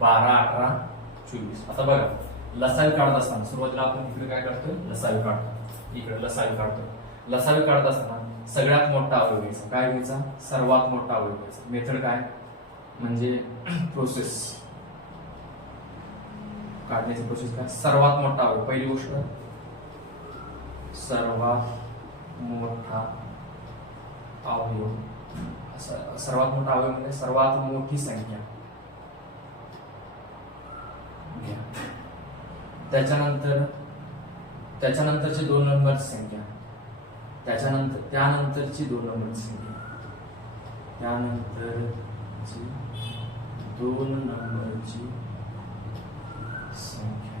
12, 18, 24. आता बघा लसावी काढत असताना सुरुवातीला आपण इकडे काय करतोय, लसावी काढतो, इकडे लसावी काढतो. लसावी काढत असताना सगळ्यात मोठा अवयव घ्यायचा. काय घ्यायचा? सर्वात मोठा अवयव घ्यायचा. मेथड काय म्हणजे प्रोसेस काढण्याची प्रोसेस काय? सर्वात मोठा अवयव. पहिली गोष्ट सर्वात मोठा अवयव. सर्वात मोठा अवयव म्हणजे सर्वात मोठी संख्या घ्या. त्याच्यानंतरची 2 नंबरची संख्या, त्यानंतरची 2 नंबरची संख्या, त्यानंतरची 2 नंबरची संख्या,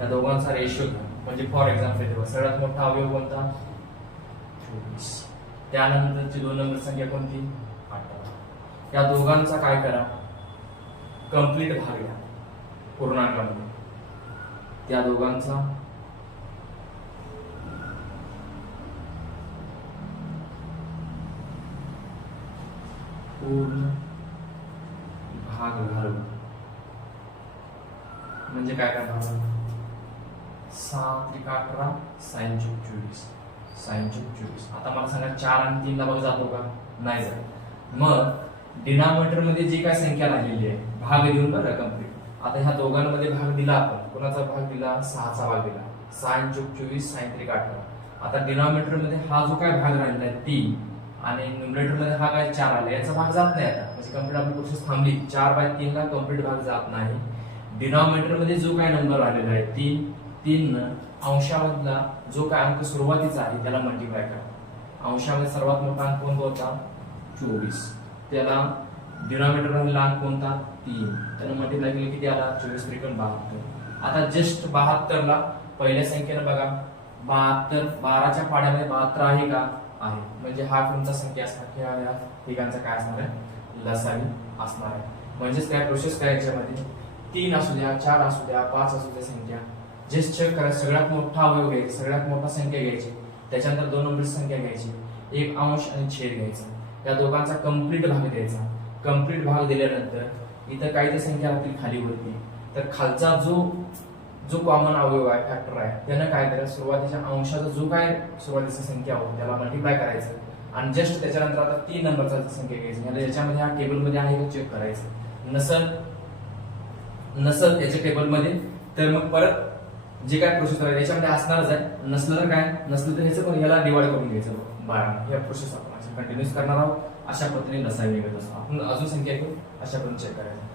या दोघांचा रेशो घ्या. म्हणजे फॉर एक्झाम्पल सगळ्यात मोठा अवयव कोणता? 24. त्यानंतरची 2 नंबर संख्या कोणती? 18. या दोघांचा काय करा? कंप्लीट भाग घ्या पूर्णांकामध्ये. त्या दोघांचा पूर्ण भाग घालून म्हणजे काय करणार? 7 × 18 sin 24. आता मला सांगा 4 आणि 3 ला भाग जातो का? नाही जात. मग डिनॉमिनेटर मध्ये जी काय संख्या राहिलेली आहे भाग देऊन बरं कंप्लीट. आता ह्या दोघांमध्ये भाग दिला आपण. कोणाचा भाग दिला? 6 चा भाग दिला. sin 24 sin 3 18. आता डिनॉमिनेटर मध्ये हा जो काय भाग राहिलेला आहे 3 आणि न्यूमरेटर मध्ये हा काय 4 आला, याचा भाग जात नाही. आता म्हणजे कंप्लीट आपली प्रोसेस थांबली. 4/3 ला कंप्लीट भाग जात नाही. डिनॉमिनेटर मध्ये जो काय नंबर आलेला आहे 3 न अंशामधला जो काय अंक सुरुवातीचा आहे त्याला मल्टिप्लाय करा. अंशामध्ये सर्वात मोठा अंक कोणता होता? 24. त्याला डिनॉमिनेटर राहिलेला अंक कोणता? 3. त्याला मल्टिप्लाय केलं किती आला? 24 × 72. आता जस्ट 72 ला पहिल्या संख्येनं बघा 72 12च्या पाड्यामध्ये 72 आहे का? आहे. म्हणजे हा कोणता संख्या असणार? या ठिकाणचा काय असणार आहे? लसावी असणार आहे. म्हणजेच काय प्रोसेस काय याच्यामध्ये 3 असू द्या, 4 असू द्या, 5 असू द्या संख्या जस्ट चेक करा. सगळ्यात मोठा अवयव घ्यायचा, सगळ्यात मोठा संख्या घ्यायची, त्याच्यानंतर 2 नंबरची संख्या घ्यायची, एक अंश आणि छेद घ्यायचा, त्या दोघांचा कंप्लीट भाग द्यायचा. कंप्लीट भाग दिल्यानंतर इथं काही तर संख्या राहतील खाली वरती, तर खालचा जो कॉमन अवयव आहे फॅक्टर आहे त्यानं काय करायचं? सुरुवातीच्या अंशाचा जो काय सुरुवातीची संख्या होती त्याला मल्टिप्लाय करायचं आणि जस्ट त्याच्यानंतर आता 3 नंबरचा संख्या घ्यायची. याच्यामध्ये हा टेबल मध्ये आहे का चेक करायचं. नसल याच्या टेबल मध्ये तर मग परत जे काय प्रोसेस आहे याच्यामध्ये असणारच आहे. नसलं तर काय? नसलं तर ह्याचं पण याला डिवाइड करून घ्यायचं 12. या प्रोसेस आपण कंटिन्यूस करणार आहोत. अशा पद्धतीने लसावी निघत असतो. आपण अजून संख्या घेऊ, अशा पद्धतीने चेक करायचं.